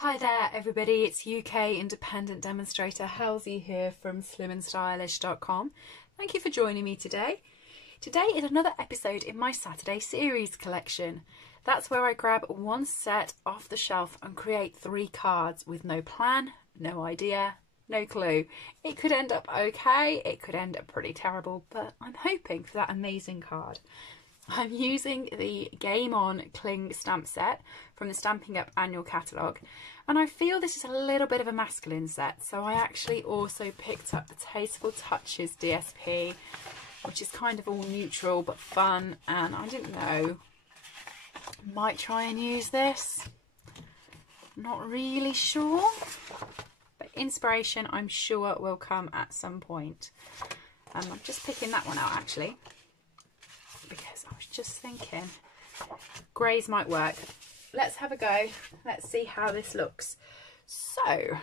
Hi there everybody, it's UK independent demonstrator Halsey here from slimandstylish.com. Thank you for joining me today. Today is another episode in my Saturday series collection. That's where I grab one set off the shelf and create 3 cards with no plan, no idea, no clue. It could end up okay, it could end up pretty terrible, but I'm hoping for that amazing card. I'm using the Game On Cling stamp set from the Stampin' Up annual catalogue, and I feel this is a little bit of a masculine set, so I actually also picked up the Tasteful Touches DSP, which is kind of all neutral but fun, and I didn't know, might try and use this, not really sure, but inspiration I'm sure will come at some point. I'm just picking that one out actually, because I was just thinking greys might work. Let's have a go. Let's see how this looks. So,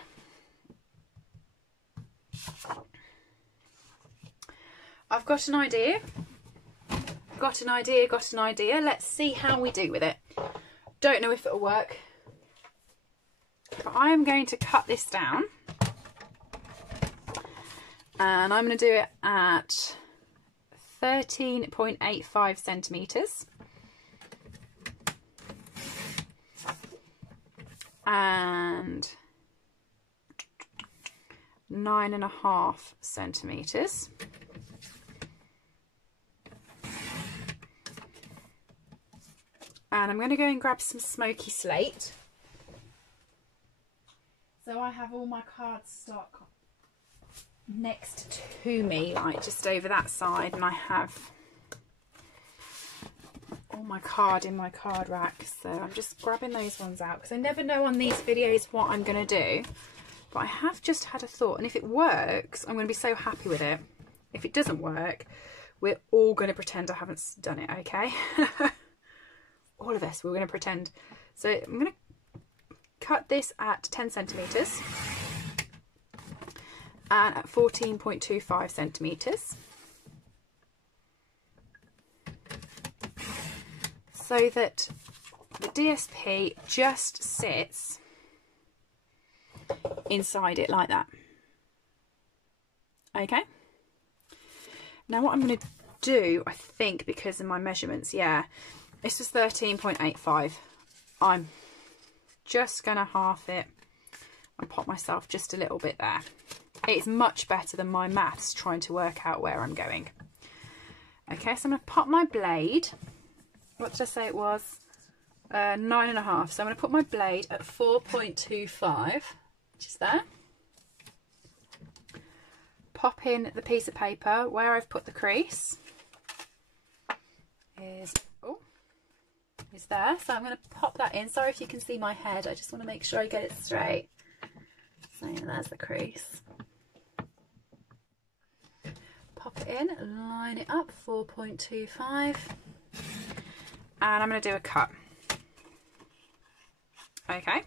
I've got an idea. Got an idea. Let's see how we do with it. Don't know if it'll work, but I am going to cut this down, and I'm going to do it at 13.85 centimetres and 9.5 centimetres. And I'm going to go and grab some smoky slate. So I have all my cardstock next to me, like just over that side, and I have all my card in my card rack, so I'm just grabbing those ones out because I never know on these videos what I'm going to do, but I have just had a thought, and if it works I'm going to be so happy with it. If it doesn't work, we're all going to pretend I haven't done it, okay? All of us, we're going to pretend. So I'm going to cut this at 10 centimetres and at 14.25 centimetres, so that the DSP just sits inside it like that. Okay, now what I'm going to do, I think, because of my measurements, yeah, this was 13.85. I'm just going to half it and pop myself just a little bit there. It's much better than my maths trying to work out where I'm going. Okay, so I'm going to pop my blade. What did I say it was? 9.5. So I'm going to put my blade at 4.25, which is there. Pop in the piece of paper where I've put the crease. Is there. So I'm going to pop that in. Sorry if you can see my head. I just want to make sure I get it straight. So there's the crease. Pop it in, line it up, 4.25, and I'm going to do a cut. Okay.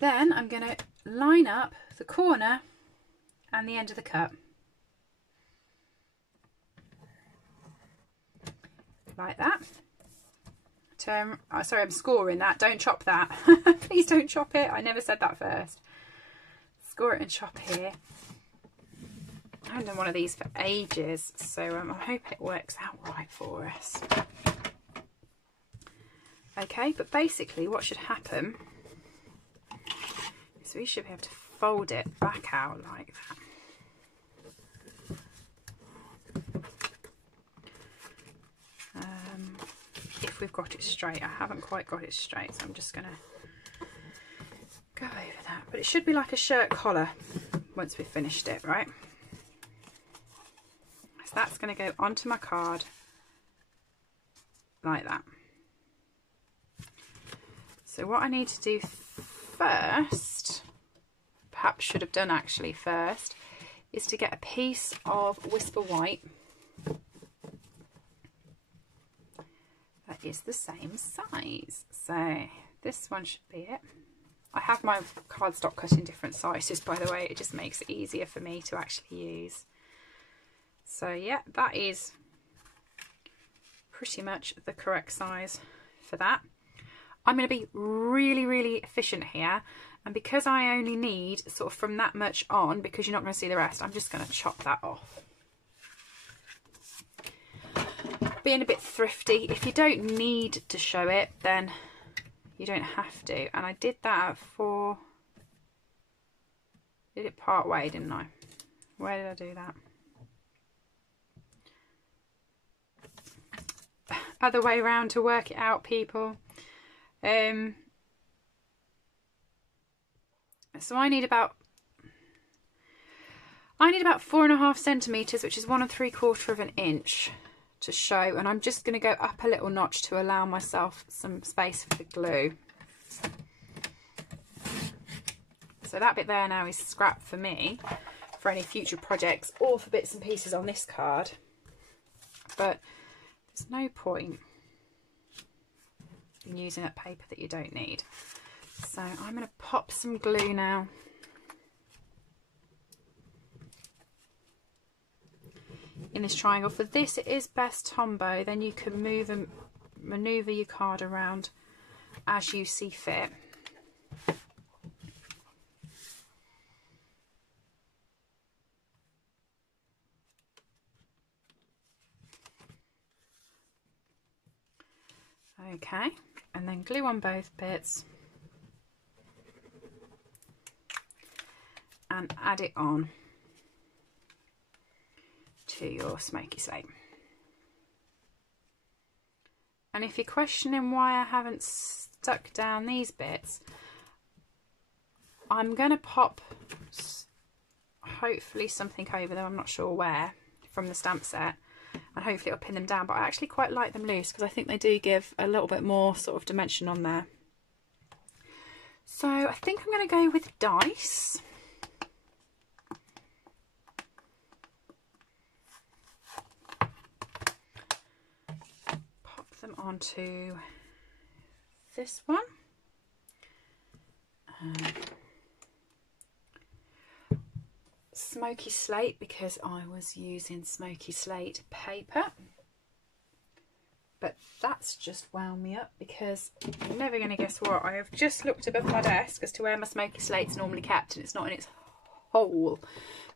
Then I'm going to line up the corner and the end of the cut. Like that. Sorry, I'm scoring that. Don't chop that. Please don't chop it. I never said that first. Score it and chop here. I haven't done one of these for ages, so I hope it works out right for us. Okay, but basically what should happen is we should be able to fold it back out like that. If we've got it straight. I haven't quite got it straight, so I'm just going to go over that. But it should be like a shirt collar once we've finished it, right? So that's going to go onto my card like that. So what I need to do first, perhaps should have done actually first, is to get a piece of Whisper White that is the same size. So this one should be it. I have my cardstock cut in different sizes, by the way. It just makes it easier for me to actually use. So yeah, that is pretty much the correct size for that. I'm going to be really, really efficient here. And because I only need sort of from that much on, because you're not going to see the rest, I'm just going to chop that off. Being a bit thrifty. If you don't need to show it, then you don't have to. And I did that for... Did it part way, didn't I? Where did I do that? Other way around to work it out, people. So I need about 4.5 centimetres, which is 1 3/4 of an inch to show, and I'm just going to go up a little notch to allow myself some space for the glue. So that bit there now is scrap for me for any future projects or for bits and pieces on this card, but there's no point in using that paper that you don't need. So I'm going to pop some glue now. In this triangle. For this it is best Tombow, then you can move and manoeuvre your card around as you see fit. Okay, and then glue on both bits and add it on to your smoky slate. And if you're questioning why I haven't stuck down these bits, I'm going to pop hopefully something over them, I'm not sure where, from the stamp set, and hopefully it'll pin them down, but I actually quite like them loose because I think they do give a little bit more sort of dimension on there. So I think I'm going to go with dice. Pop them onto this one. Smoky slate, because I was using smoky slate paper, but that's just wound me up because you're never going to guess what. I have just looked above my desk as to where my smoky slate's normally kept, and it's not in its hole,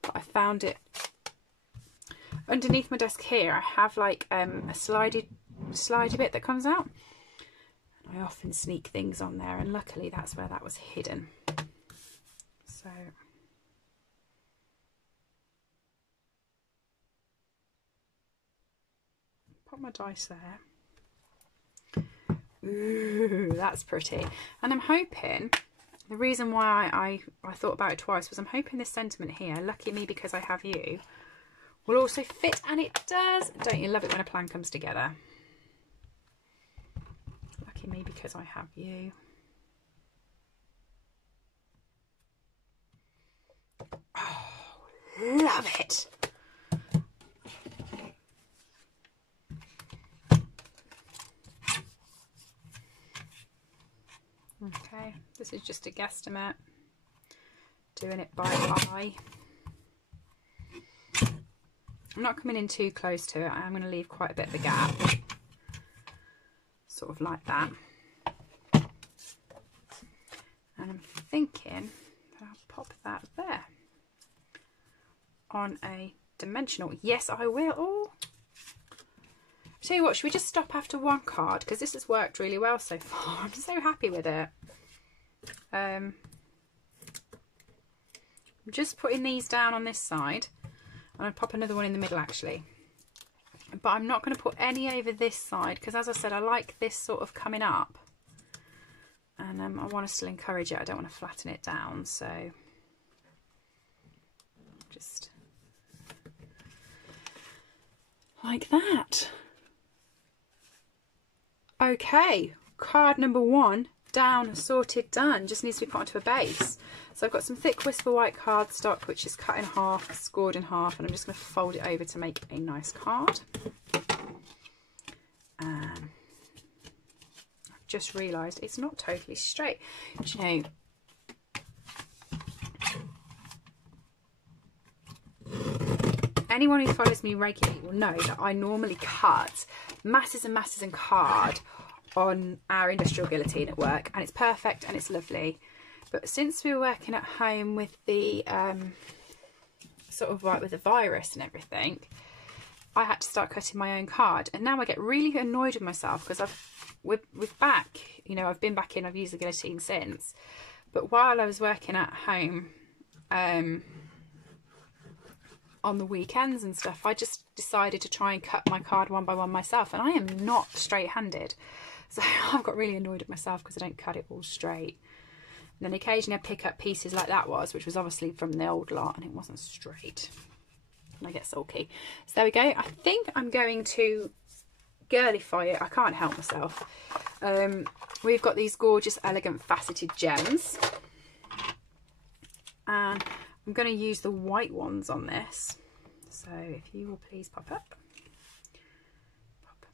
but I found it underneath my desk here. I have like a slidey bit that comes out. I often sneak things on there, and luckily that's where that was hidden. So put my dice there. Ooh, that's pretty. And I'm hoping, the reason why I thought about it twice was I'm hoping this sentiment here, lucky me because I have you, will also fit, and it does. Don't you love it when a plan comes together? Lucky me because I have you. Oh, love it. Okay, this is just a guesstimate, doing it by eye. I'm not coming in too close to it. I'm going to leave quite a bit of a gap, sort of like that. And I'm thinking that I'll pop that there on a dimensional. Yes, I will. Oh, tell you what, should we just stop after one card, because this has worked really well so far. I'm so happy with it. I'm just putting these down on this side, and I'll pop another one in the middle actually, but I'm not going to put any over this side because, as I said, I like this sort of coming up, and I want to still encourage it. I don't want to flatten it down, so just like that. Okay, card number 1 down, sorted, done. Just needs to be put onto a base. So I've got some thick Whisper White cardstock, which is cut in half, scored in half, and I'm just going to fold it over to make a nice card. I've just realised it's not totally straight. Do you know, anyone who follows me regularly will know that I normally cut masses and masses of card on our industrial guillotine at work, and it's perfect and it's lovely. But since we were working at home with the sort of like with the virus and everything, I had to start cutting my own card, and now I get really annoyed with myself because with back, you know, I've been back in, I've used the guillotine since, but while I was working at home on the weekends and stuff, I just decided to try and cut my card one by one myself, and I am not straight-handed, so I've got really annoyed at myself because I don't cut it all straight. And then occasionally I pick up pieces like that which was obviously from the old lot, and it wasn't straight. And I get sulky. So there we go. I think I'm going to girlify it. I can't help myself. We've got these gorgeous, elegant, faceted gems. And I'm going to use the white ones on this. So if you will please pop up. Pop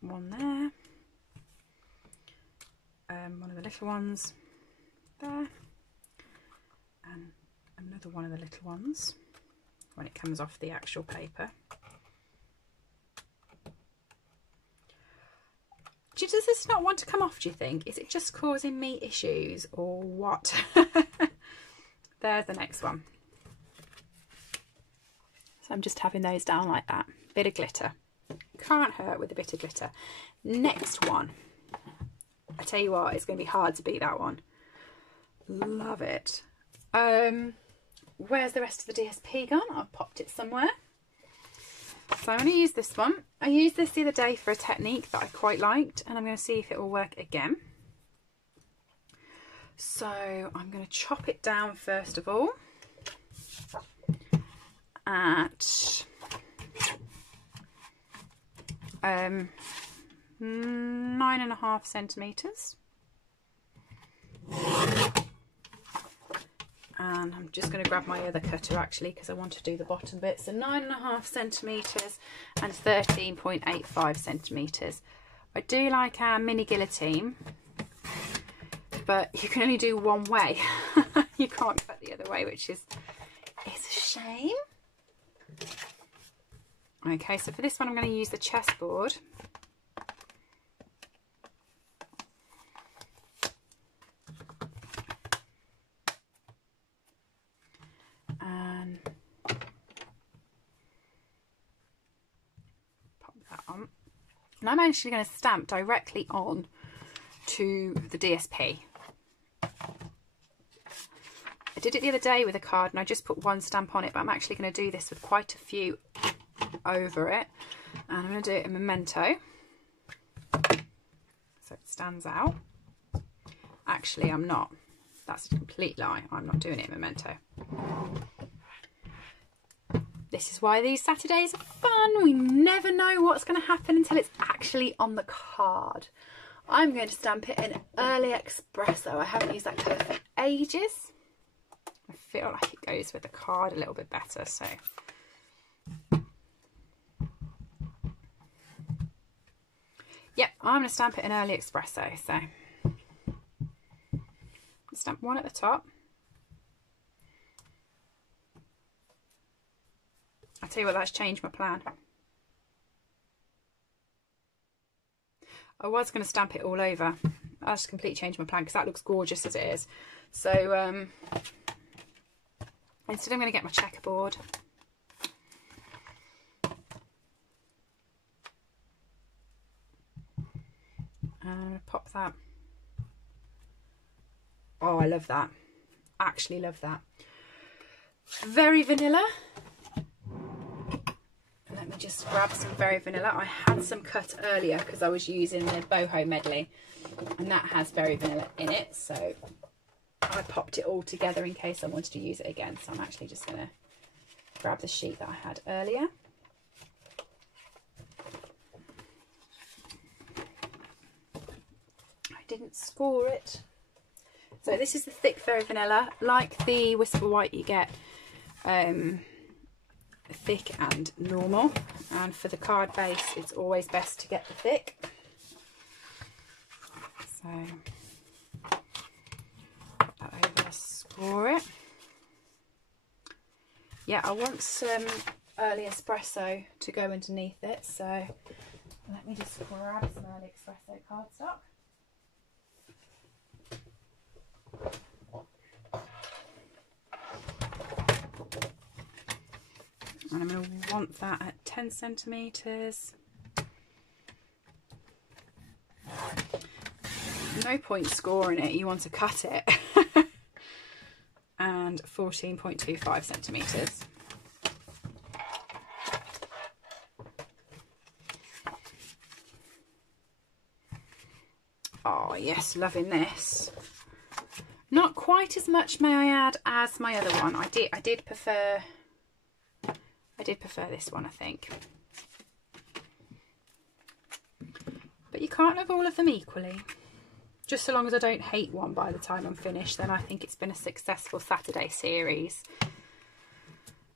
one there. One of the little ones there, and another one of the little ones when it comes off the actual paper. Does this not want to come off, do you think? Is it just causing me issues or what? There's the next one. So I'm just having those down like that. Bit of glitter. Can't hurt with a bit of glitter. Next one. I tell you what, it's going to be hard to beat that one. Love it. Where's the rest of the DSP gone? I've popped it somewhere. So I'm going to use this one. I used this the other day for a technique that I quite liked, and I'm going to see if it will work again. So I'm going to chop it down first of all at 9.5 centimetres, and I'm just going to grab my other cutter actually because I want to do the bottom bit. So 9.5 centimetres and 13.85 centimetres. I do like our mini guillotine, but you can only do one way. You can't cut the other way, which is a shame. Okay, so for this one I'm going to use the chessboard. And pop that on. And I'm actually going to stamp directly on to the DSP. I did it the other day with a card and I just put one stamp on it, but I'm actually going to do this with quite a few over it, and I'm going to do it in Memento so it stands out. Actually, I'm not. That's a complete lie. I'm not doing it in Memento. This is why these Saturdays are fun. We never know what's going to happen until it's actually on the card. I'm going to stamp it in Early Espresso. I haven't used that colour for ages. I feel like it goes with the card a little bit better, so yep, I'm going to stamp it in Early Espresso. So stamp one at the top. I'll tell you what, that's changed my plan. I was going to stamp it all over. I just completely changed my plan because that looks gorgeous as it is. So instead I'm going to get my checkerboard. And I'm going to pop that. Oh, I love that. Actually love that. Very vanilla. Let me just grab some very vanilla. I had some cut earlier because I was using the boho medley, and that has very vanilla in it, so I popped it all together in case I wanted to use it again. So I'm actually just going to grab the sheet that I had earlier. I didn't score it. So this is the thick very vanilla, like the Whisper White you get thick and normal, and for the card base it's always best to get the thick. So put that over, score it. Yeah, I want some Early Espresso to go underneath it, so Let me just grab some early espresso cardstock. And I'm going to want that at 10 centimetres. No point scoring it, you want to cut it. And 14.25 centimetres. Oh yes, loving this. Not quite as much, may I add, as my other one. I did prefer this one, I think. But you can't love all of them equally. Just so long as I don't hate one by the time I'm finished, then I think it's been a successful Saturday series.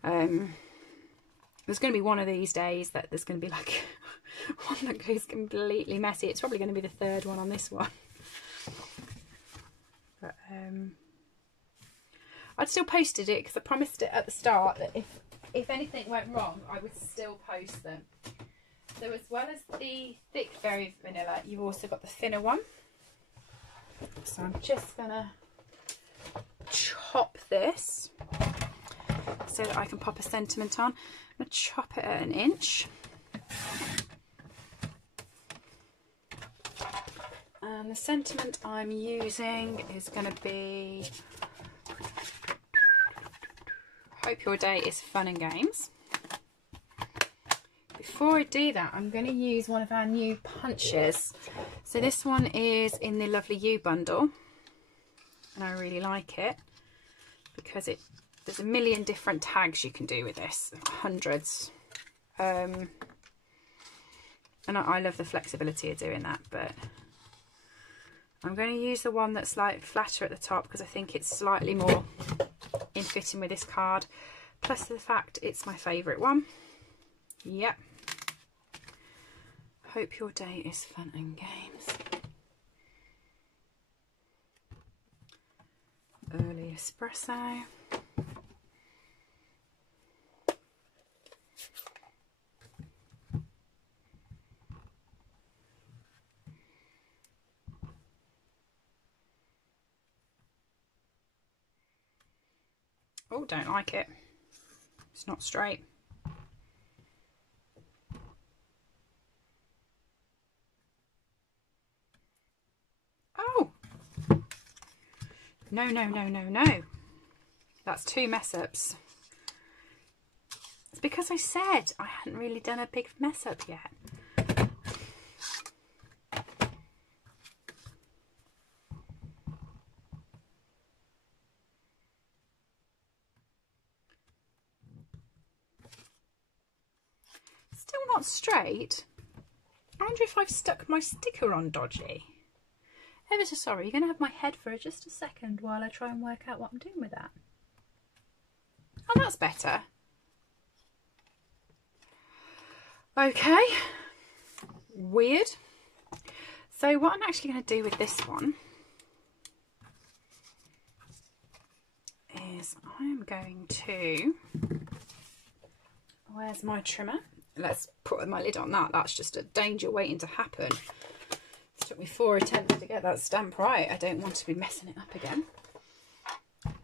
There's going to be one of these days that there's going to be like one that goes completely messy. It's probably going to be the third one on this one. But I'd still posted it because I promised it at the start that if anything went wrong, I would still post them. So as well as the thick berry vanilla, you've also got the thinner one. So I'm just going to chop this so that I can pop a sentiment on. I'm going to chop it at 1 inch. And the sentiment I'm using is going to be Hope Your Day is Fun and Games. Before I do that, I'm going to use one of our new punches. So this one is in the Lovely You bundle, and I really like it because there's a million different tags you can do with this, hundreds. And I love the flexibility of doing that, but I'm going to use the one that's like flatter at the top because I think it's slightly more in fitting with this card, plus the fact it's my favourite one. Yep. Hope Your Day is Fun and Games. Early espresso. Oh, don't like it. It's not straight. Oh! No, no, no, no, no. That's 2 mess ups. It's because I said I hadn't really done a big mess up yet. Still not straight. I wonder if I've stuck my sticker on dodgy. Ever so sorry, you're going to have my head for just a second while I try and work out what I'm doing with that. Oh, that's better. Okay. Weird. So what I'm actually going to do with this one is I am going to... Where's my trimmer? Let's put my lid on that. That's just a danger waiting to happen. It took me 4 attempts to get that stamp right. I don't want to be messing it up again.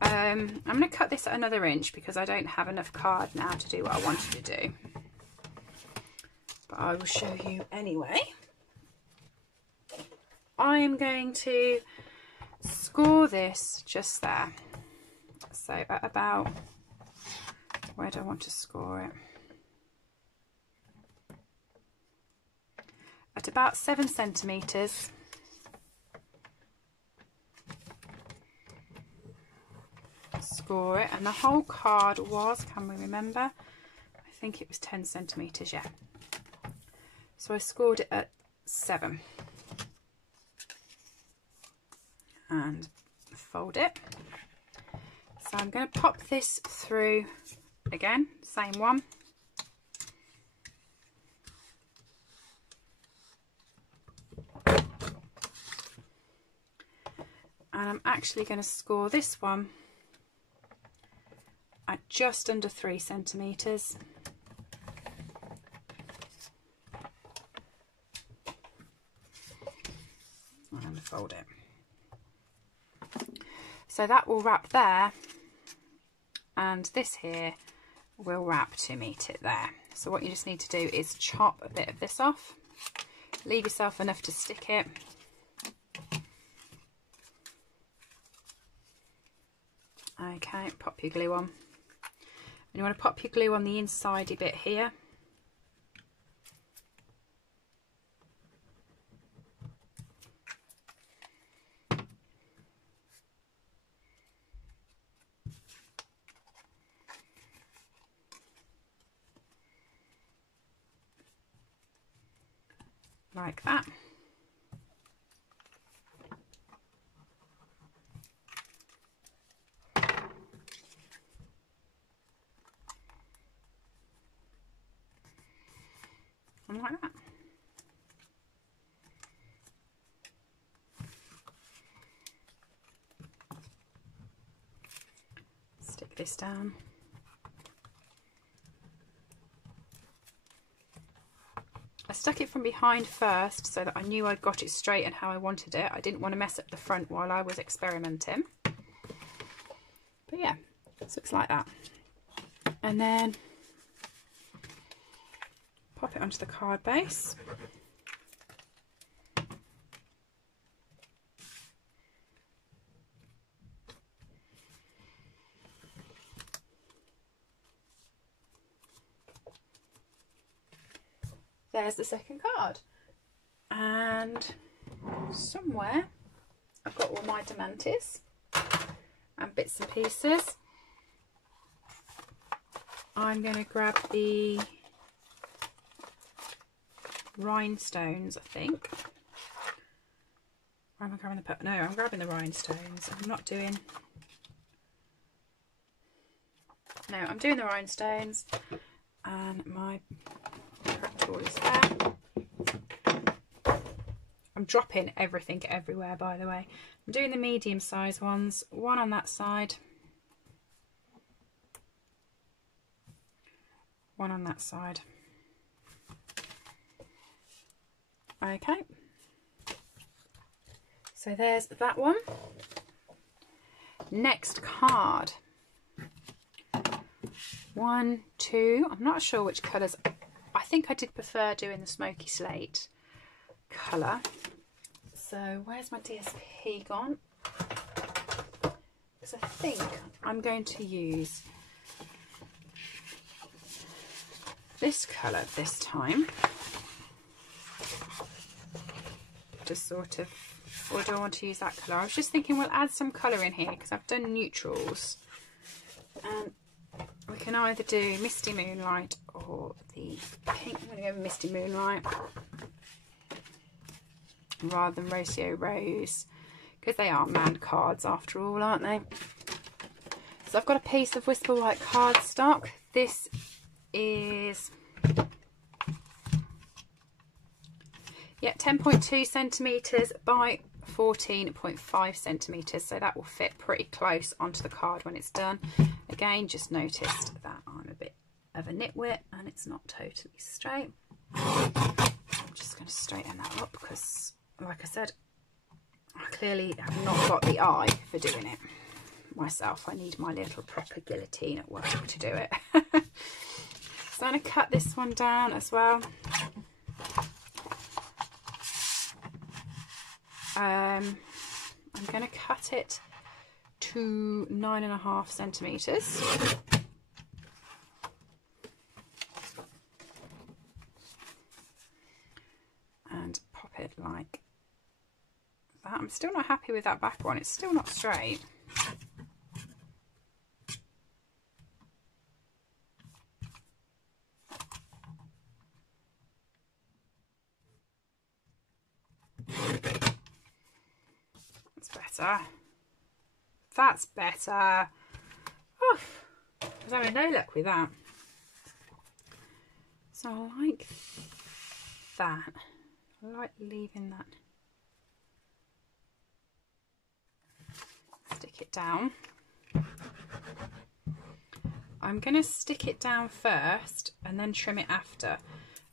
I'm going to cut this at another 1 inch because I don't have enough card now to do what I wanted to do. But I will show you anyway. I am going to score this just there. So at about, where do I want to score it? At about 7 centimetres. Score it, and the whole card was, can we remember? I think it was 10 centimetres, yeah. So I scored it at 7. And fold it. So I'm going to pop this through again, same one. And I'm actually going to score this one at just under 3 centimetres. fold it. So that will wrap there, and this here will wrap to meet it there. So what you just need to do is chop a bit of this off, leave yourself enough to stick it. Okay, pop your glue on. And you want to pop your glue on the inside bit here. Like that. And like that. Stick this down. I stuck it from behind first so that I knew I'd got it straight and how I wanted it. I didn't want to mess up the front while I was experimenting. But yeah, it looks like that. And then pop it onto the card base. There's the second card, and somewhere I've got all my Demantis and bits and pieces. I'm going to grab the rhinestones, I think. Or am I grabbing the... No, I'm grabbing the rhinestones. I'm not doing... No, I'm doing the rhinestones, and my tool is there. I'm dropping everything everywhere, by the way. I'm doing the medium size ones, one on that side, one on that side. Okay, so there's that one. Next card. 1, 2, I'm not sure which colours. I think I did prefer doing the smoky slate colour. So where's my DSP gone? Because I think I'm going to use this colour this time. Just sort of, or do I want to use that colour? I was just thinking we'll add some colour in here because I've done neutrals. And we can either do Misty Moonlight or the pink. I'm going to go with Misty Moonlight rather than Rocio Rose, because they are manned cards after all, aren't they? So I've got a piece of Whisper White cardstock. This is 10.2 centimetres by 14.5 centimetres, so that will fit pretty close onto the card when it's done. Again, just noticed that I'm a bit of a nitwit and it's not totally straight. I'm just going to straighten that up because, like I said, I clearly have not got the eye for doing it myself. I need my little proper guillotine at work to do it. So I'm going to cut this one down as well. I'm going to cut it to 9.5 centimetres. And pop it like that. I'm still not happy with that back one. It's still not straight. That's better. Oh, I was having no luck with that. So I like that. I like leaving that. Stick it down. I'm going to stick it down first and then trim it after.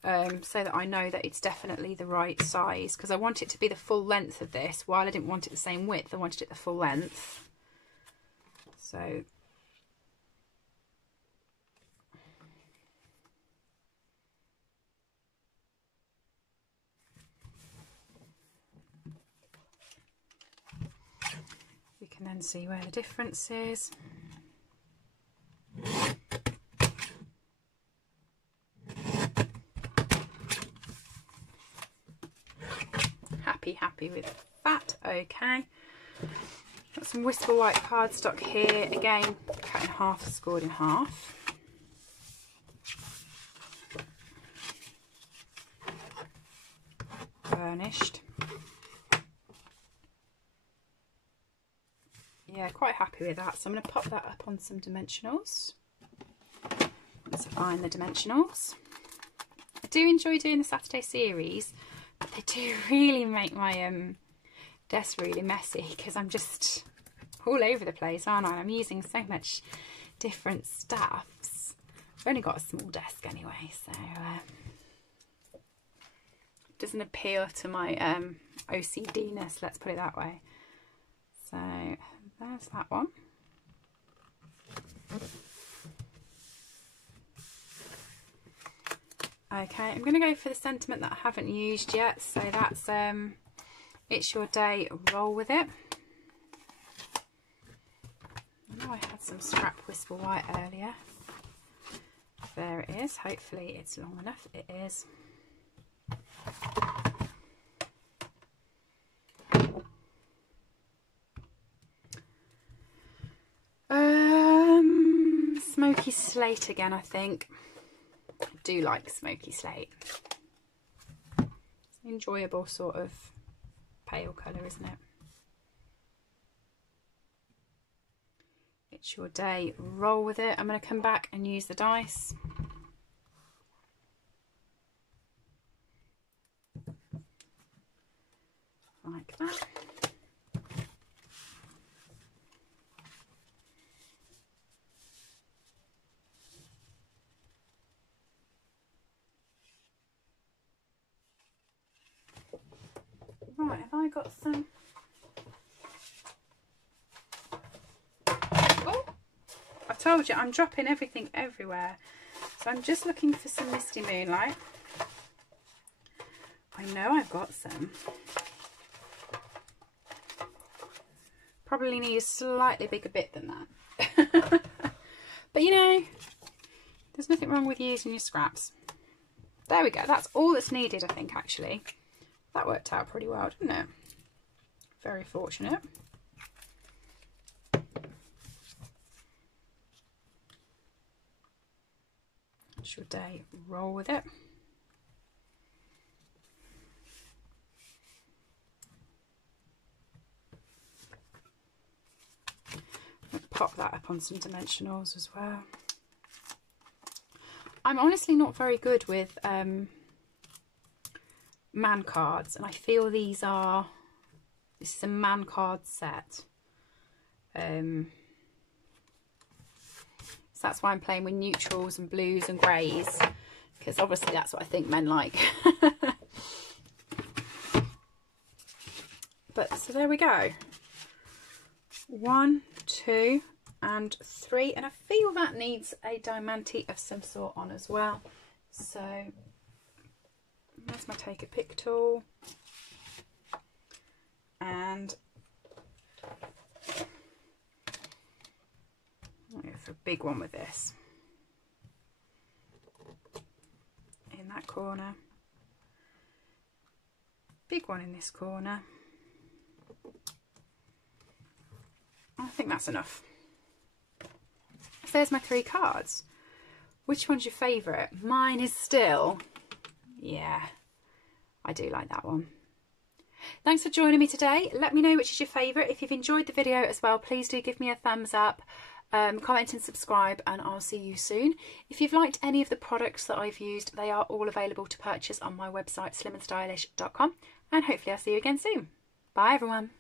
so that I know that it's definitely the right size, because I want it to be the full length of this. While I didn't want it the same width, I wanted it the full length. So we can then see where the difference is. Happy with that. Okay, got some Whisper White cardstock here, again cut in half, scored in half. Burnished. Yeah, quite happy with that, so I'm going to pop that up on some dimensionals. Let's find the dimensionals. I do enjoy doing the Saturday series, but they do really make my desk really messy, because I'm just all over the place, aren't I? I'm using so much different stuffs. I've only got a small desk anyway, so it doesn't appeal to my OCD-ness, let's put it that way. So there's that one. Okay, I'm going to go for the sentiment that I haven't used yet, so that's It's Your Day, Roll With It. I know I had some scrap Whisper White earlier. There it is, hopefully it's long enough. It is. Smoky Slate again, I think. I do like Smoky Slate. It's an enjoyable sort of pale colour, isn't it? It's Your Day, Roll With It. I'm going to come back and use the dice. Like that. Right, have I got some? Oh, I told you, I'm dropping everything everywhere. So I'm just looking for some Misty Moonlight. I know I've got some. Probably need a slightly bigger bit than that. But you know, there's nothing wrong with using your scraps. There we go, that's all that's needed, I think, actually. That worked out pretty well, didn't it? Very fortunate. It's Your Day, Roll With It. I'll pop that up on some dimensionals as well. I'm honestly not very good with man cards, and I feel this is a man card set, so that's why I'm playing with neutrals and blues and greys, because obviously that's what I think men like. But so there we go, 1, 2 and 3, and I feel that needs a diamante of some sort on as well. So there's my take a pick tool, and I'll go for a big one with this in that corner, big one in this corner. I think that's enough. So there's my 3 cards. Which one's your favourite? Mine is still, yeah, I do like that one. Thanks for joining me today. Let me know which is your favourite. If you've enjoyed the video as well, please do give me a thumbs up, comment and subscribe, and I'll see you soon. If you've liked any of the products that I've used, they are all available to purchase on my website slimandstylish.com, and hopefully I'll see you again soon. Bye everyone.